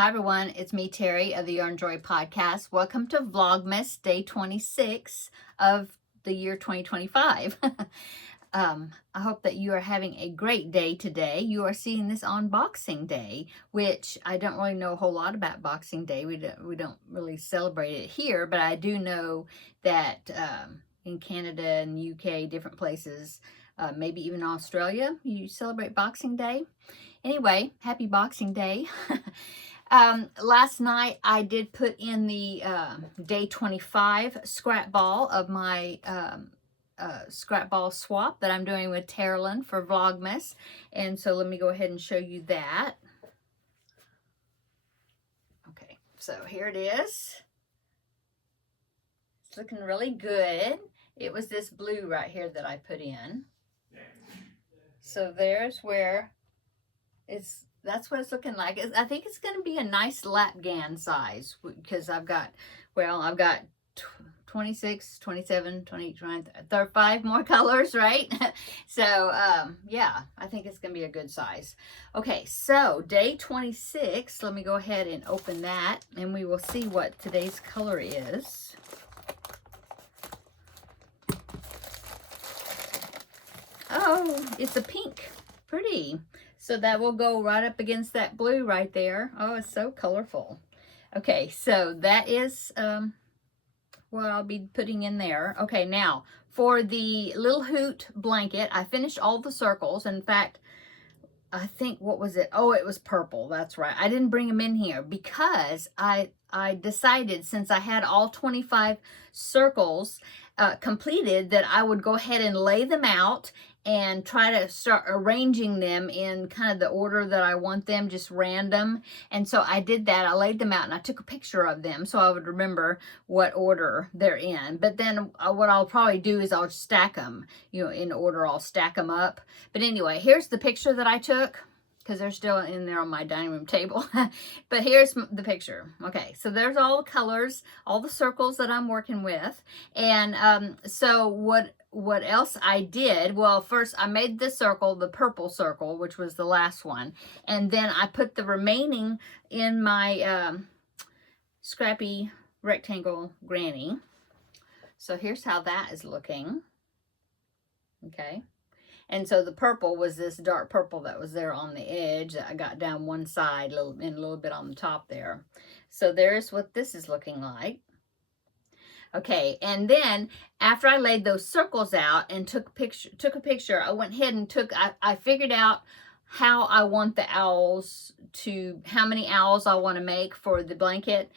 Hi everyone, it's me Terry of the Yarn Joy podcast. Welcome to Vlogmas day 26 of the year 2025. I hope that you are having a great day today. You are seeing this on Boxing Day, which I don't really know a whole lot about Boxing Day. We don't really celebrate it here, but I do know that in Canada and UK, different places, maybe even Australia, you celebrate Boxing Day. Anyway, happy Boxing Day. Last night I did put in the day 25 scrap ball of my scrap ball swap that I'm doing with Terri for Vlogmas. And so let me go ahead and show you that. Okay, so here it is. It's looking really good. It was this blue right here that I put in. So there's where that's what it's looking like. I think it's going to be a nice lap gan size because I've got 26, 27, 28, 35 more colors, right? So, yeah, I think it's going to be a good size. Okay, so day 26, let me go ahead and open that and we will see what today's color is. Oh, it's a pink. Pretty. So that will go right up against that blue right there. Oh, it's so colorful. Okay, so that is what I'll be putting in there. Okay, now for the little Hoot blanket, I finished all the circles. In fact, I think, what was it? Oh, it was purple. That's right. I didn't bring them in here because I decided, since I had all 25 circles completed, that I would go ahead and lay them out and try to start arranging them in kind of the order that I want them, just random. And so I did that. I laid them out and I took a picture of them so I would remember what order they're in. But then what I'll probably do is I'll stack them, in order. I'll stack them up. But anyway, here's the picture that I took, because they're still in there on my dining room table. But here's the picture. Okay, so there's all the colors, all the circles that I'm working with. And so what else I did? Well, first I made the circle, the purple circle, which was the last one. And then I put the remaining in my scrappy rectangle granny. So here's how that is looking. Okay. And so the purple was this dark purple that was there on the edge that I got down one side and a little bit on the top there. So there's what this is looking like. Okay, and then after I laid those circles out and took a picture, I went ahead and I figured out how I want the owls how many owls I want to make for the blanket.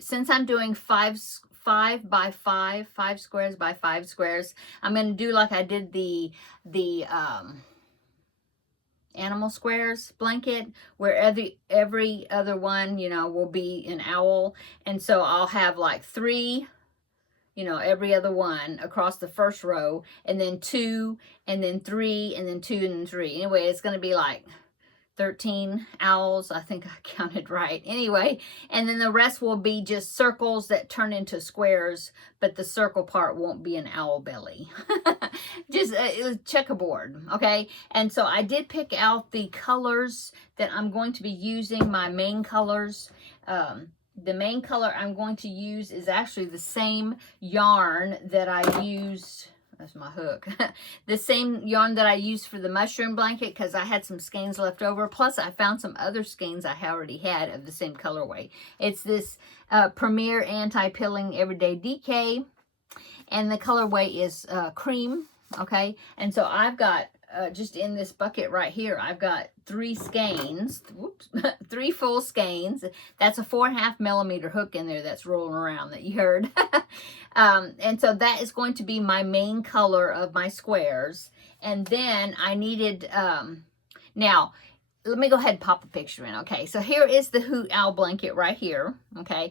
Since I'm doing 5 by 5 squares by 5 squares, I'm going to do like I did the animal squares blanket, where every other one, will be an owl. And so I'll have like 3, every other one across the first row, and then 2, and then 3, and then 2, and then 3. Anyway, it's going to be like 13 owls. I think I counted right. Anyway, and then the rest will be just circles that turn into squares, but the circle part won't be an owl belly. Just it was checkerboard. Okay, and so I did pick out the colors that I'm going to be using, my main colors. The main color I'm going to use is actually the same yarn that I used. That's my hook. The same yarn that I used for the mushroom blanket, because I had some skeins left over. Plus, I found some other skeins I already had of the same colorway. It's this Premier Anti-Pilling Everyday DK, and the colorway is cream. Okay, and so I've got just in this bucket right here, I've got 3 skeins. Whoops, 3 full skeins. That's a 4.5 millimeter hook in there that's rolling around that you heard. And so that is going to be my main color of my squares. And then I needed, now, let me go ahead and pop a picture in. Okay, so here is the Hoot owl blanket right here. Okay,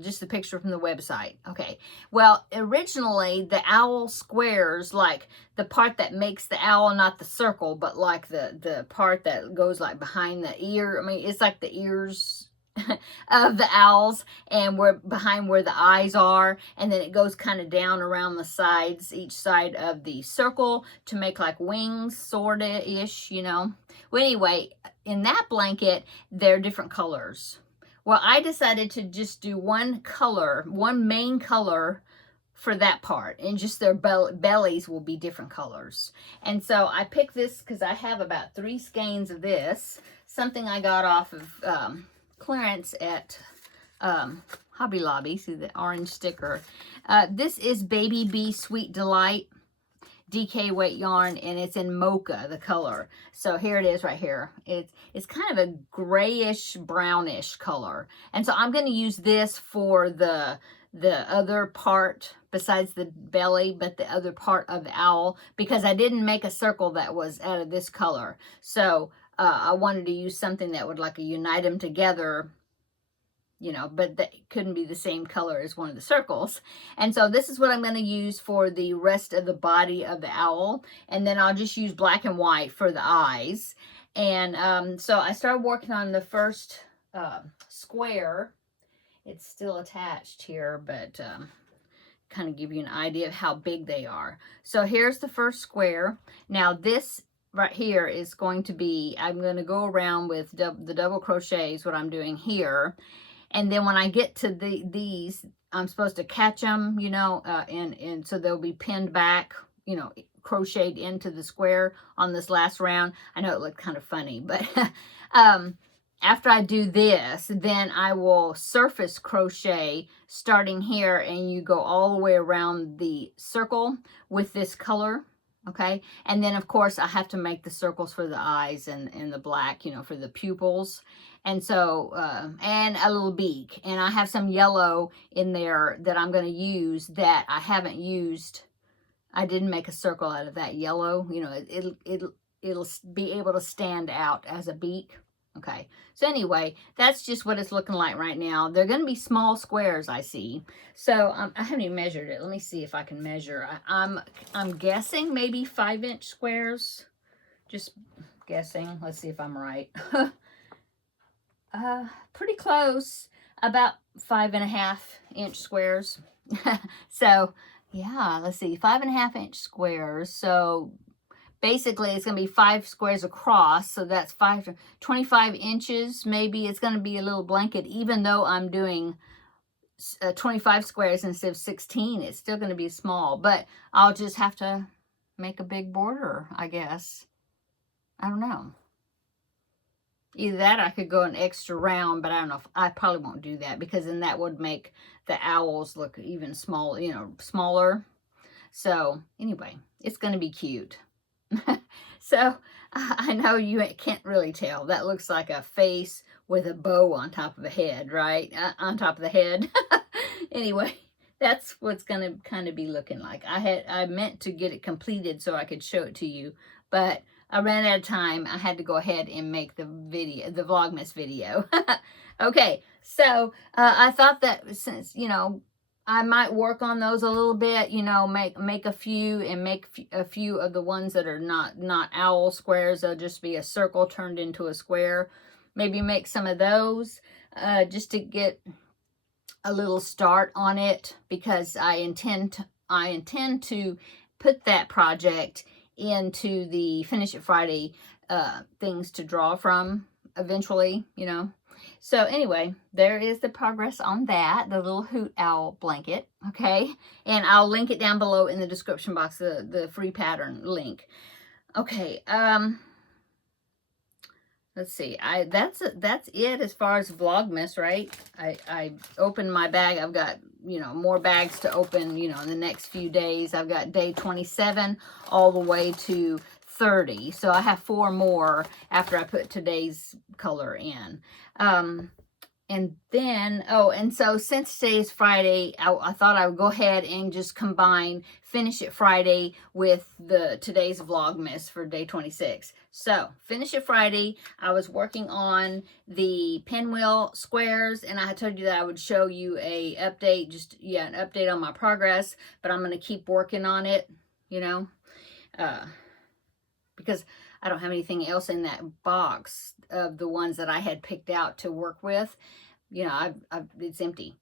just the picture from the website. Okay, well, originally the owl squares, like the part that makes the owl, not the circle, but like the part that goes like behind the ear. I mean, it's like the ears of the owls, and we're behind where the eyes are, and then it goes kind of down around the sides, each side of the circle, to make like wings, sorta ish, you know. Well, anyway, in that blanket, they're different colors. Well, I decided to just do one color, one main color for that part, and just their bellies will be different colors. And so I picked this because I have about 3 skeins of this, something I got off of clearance at Hobby Lobby. See the orange sticker. This is Baby Bee Sweet Delight DK weight yarn, and it's in mocha, the color. So here it is right here. It's kind of a grayish brownish color, and so I'm going to use this for the other part besides the belly, but the other part of the owl, because I didn't make a circle that was out of this color. So I wanted to use something that would like unite them together, you know, but that couldn't be the same color as one of the circles. And so this is what I'm going to use for the rest of the body of the owl. And then I'll just use black and white for the eyes. And so I started working on the first square. It's still attached here, but kind of give you an idea of how big they are. So here's the first square. Now this right here is going to be, I'm going to go around with the double crochets, what I'm doing here. And then when I get to these, I'm supposed to catch them, you know, and so they'll be pinned back, you know, crocheted into the square on this last round. I know it looked kind of funny, but after I do this, then I will surface crochet starting here, and you go all the way around the circle with this color, okay? And then, of course, I have to make the circles for the eyes and the black, you know, for the pupils. And so, and a little beak. And I have some yellow in there that I'm going to use that I haven't used. I didn't make a circle out of that yellow. You know, it'll be able to stand out as a beak. Okay, so anyway, that's just what it's looking like right now. They're going to be small squares, I see. So I haven't even measured it. Let me see if I can measure. I'm guessing maybe 5-inch squares. Just guessing. Let's see if I'm right. Pretty close. About 5.5-inch squares. So yeah, let's see, 5.5-inch squares. So basically, it's going to be 5 squares across, so that's 25 inches. Maybe it's going to be a little blanket, even though I'm doing 25 squares instead of 16. It's still going to be small, but I'll just have to make a big border, I guess. I don't know. Either that, or I could go an extra round, but I don't know. I probably won't do that, because then that would make the owls look even smaller, you know, smaller. So anyway, it's going to be cute. So I know you can't really tell. That looks like a face with a bow on top of a head, right? On top of the head. Anyway, that's what's going to kind of be looking like. I meant to get it completed so I could show it to you, but I ran out of time. I had to go ahead and make the video, the Vlogmas video. Okay, so I thought that since, you know, I might work on those a little bit, you know, make a few, and make a few of the ones that are not owl squares. They'll just be a circle turned into a square. Maybe make some of those just to get a little start on it, because I intend to put that project into the Finish It Friday things to draw from eventually, you know. So anyway, there is the progress on that, the little Hoot owl blanket, okay? And I'll link it down below in the description box, the free pattern link. Okay, let's see. That's it as far as Vlogmas, right? I opened my bag. I've got, you know, more bags to open, you know, in the next few days. I've got day 27 all the way to 30. So I have 4 more after I put today's color in. And then, oh, and so since today is Friday, I thought I would go ahead and just combine Finish It Friday with today's Vlogmas for day 26. So, Finish It Friday, I was working on the pinwheel squares, and I told you that I would show you a update, just, yeah, an update on my progress, but I'm going to keep working on it, you know, because I don't have anything else in that box of the ones that I had picked out to work with. you know, it's empty.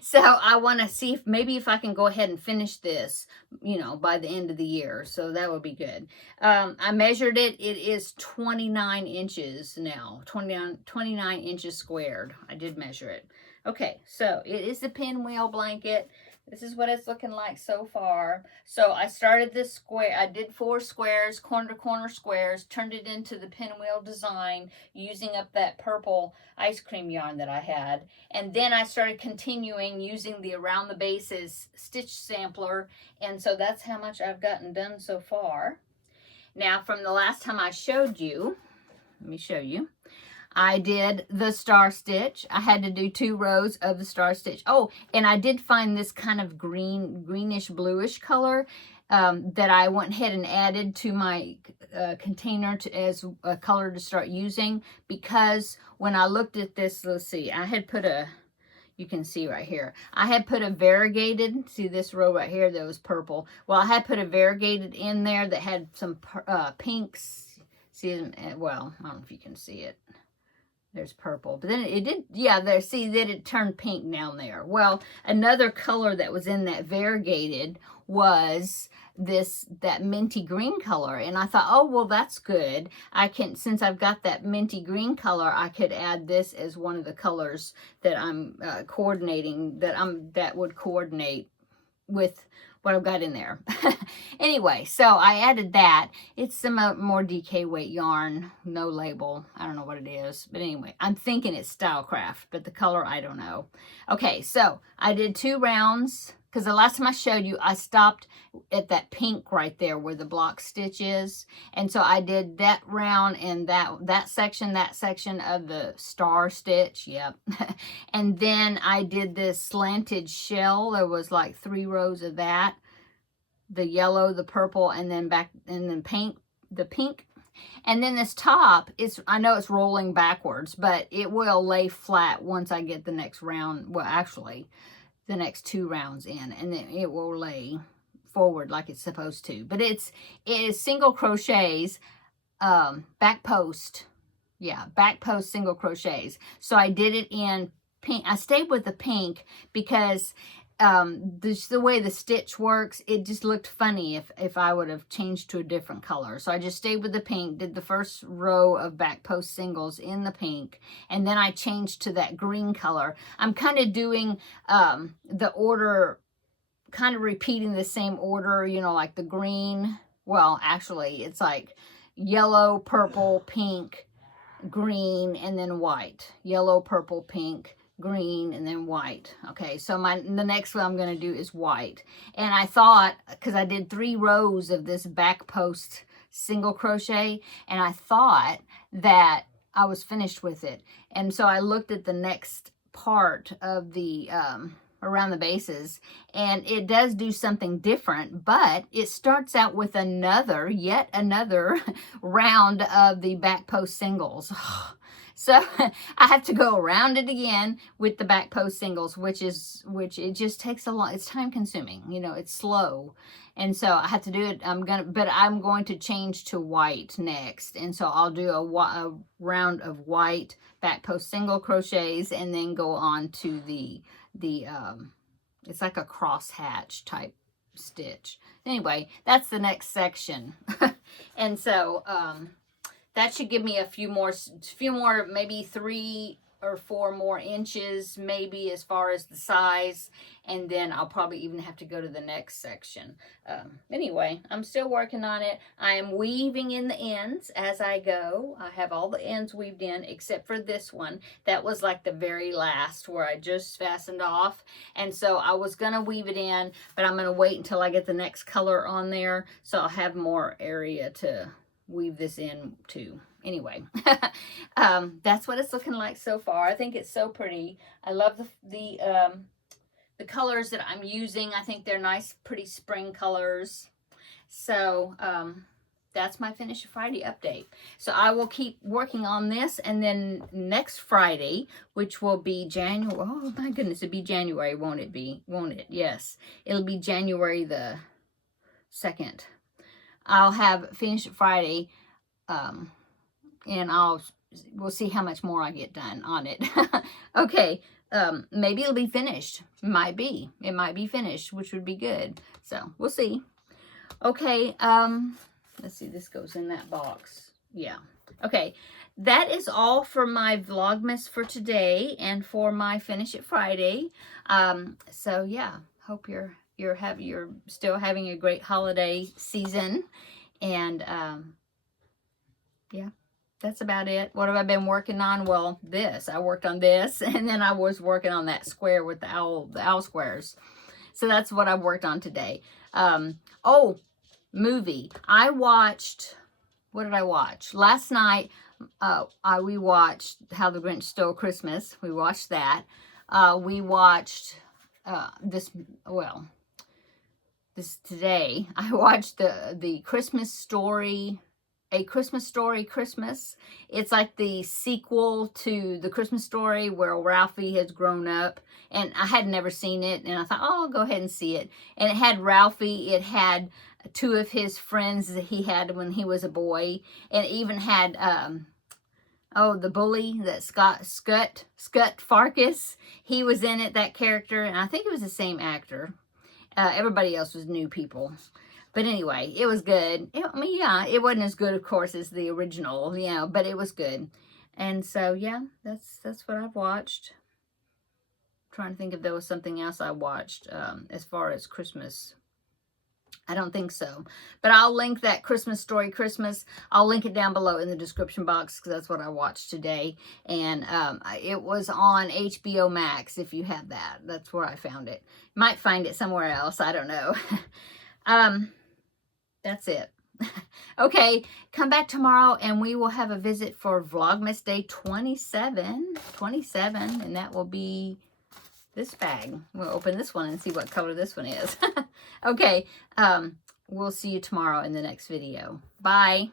So I want to see if maybe if I can go ahead and finish this, you know, by the end of the year. So that would be good. I measured it. It is 29 inches now, 29 inches squared. I did measure it. Okay, so it is the pinwheel blanket. This is what it's looking like so far. So I started this square. I did 4 squares, corner to corner squares, turned it into the pinwheel design using up that purple ice cream yarn that I had. And then I started continuing using the around the bases stitch sampler. And so that's how much I've gotten done so far. Now from the last time I showed you, let me show you. I did the star stitch. I had to do 2 rows of the star stitch. Oh, and I did find this kind of greenish bluish color that I went ahead and added to my container as a color to start using, because when I looked at this, let's see, I had put a, you can see right here, I had put a variegated, see this row right here that was purple. Well, I had put a variegated in there that had some pinks. See, well, I don't know if you can see it. There's purple, but then it did, yeah, there, see that it turned pink down there. Well, another color that was in that variegated was that minty green color. And I thought, oh, well, that's good. I can, since I've got that minty green color, I could add this as one of the colors that I'm coordinating, that would coordinate with what I've got in there. Anyway, so I added that. It's some more DK weight yarn, no label. I don't know what it is, but anyway, I'm thinking it's Stylecraft, but the color, I don't know. Okay, so I did 2 rounds, because the last time I showed you, I stopped at that pink right there where the block stitch is. And so I did that round and that section of the star stitch, yep. And then I did this slanted shell. There was like 3 rows of that. The yellow, the purple, and then the pink. And then this top, I know it's rolling backwards, but it will lay flat once I get the next round. Well, actually, the next 2 rounds in, and then it will lay forward like it's supposed to. But it is single crochets, back post. Yeah, back post single crochets. So I did it in pink. I stayed with the pink because the way the stitch works, it just looked funny if I would have changed to a different color. So I just stayed with the pink, did the first row of back post singles in the pink, and then I changed to that green color. I'm kind of doing the order, kind of repeating the same order, you know, like the green. Well, actually, it's like yellow, purple, pink, green, and then white. Yellow, purple, pink, green, and then white. Okay, so the next one I'm going to do is white. And I thought, because I did 3 rows of this back post single crochet, and I thought that I was finished with it. And so I looked at the next part of the around the bases, and it does do something different, but it starts out with yet another round of the back post singles. So I have to go around it again with the back post singles, which it just takes a lot. It's time consuming, you know, it's slow. And so I have to do it. I'm going to change to white next. And so I'll do a round of white back post single crochets and then go on to the it's like a cross hatch type stitch. Anyway, that's the next section. And so, that should give me a few more, maybe 3 or 4 more inches, maybe, as far as the size. And then I'll probably even have to go to the next section. Anyway, I'm still working on it. I am weaving in the ends as I go. I have all the ends weaved in except for this one. That was like the very last where I just fastened off. And so I was going to weave it in, but I'm going to wait until I get the next color on there, so I'll have more area to weave this in too. Anyway, that's what it's looking like so far. I think it's so pretty. I love the colors that I'm using. I think they're nice, pretty spring colors. So that's my Finish Friday update. So I will keep working on this, and then next Friday, which will be January. Oh my goodness, it'll be January, won't it be? Won't it? Yes, it'll be January the 2nd. I'll have Finish Friday, and I'll we'll see how much more I get done on it. Okay, maybe it'll be finished. Might be. It might be finished, which would be good. So we'll see. Okay, let's see, this goes in that box. Yeah. Okay, that is all for my Vlogmas for today and for my Finish It Friday. So yeah, hope you're still having a great holiday season. And yeah, that's about it. What have I been working on? Well, this. I worked on this, and then I was working on that square with the owl squares. So that's what I worked on today. Oh, movie. I watched, what did I watch? Last night, we watched How the Grinch Stole Christmas. We watched that. We watched this today. I watched the Christmas Story, A Christmas Story Christmas. It's like the sequel to the Christmas Story where Ralphie has grown up. And I had never seen it. And I thought, oh, I'll go ahead and see it. And it had Ralphie. It had two of his friends that he had when he was a boy. And it even had, the bully, that Scut Farkas. He was in it, that character. And I think it was the same actor. Everybody else was new people. But anyway, it was good. It wasn't as good, of course, as the original, but it was good. And so, yeah, that's what I've watched. Trying to think if there was something else I watched as far as Christmas. I don't think so. But I'll link that Christmas Story Christmas. I'll link it down below in the description box because that's what I watched today. And it was on HBO Max if you have that. That's where I found it. Might find it somewhere else. I don't know. That's it. Okay, come back tomorrow and we will have a visit for Vlogmas Day 27. 27, and that will be this bag. We'll open this one and see what color this one is. Okay, we'll see you tomorrow in the next video. Bye.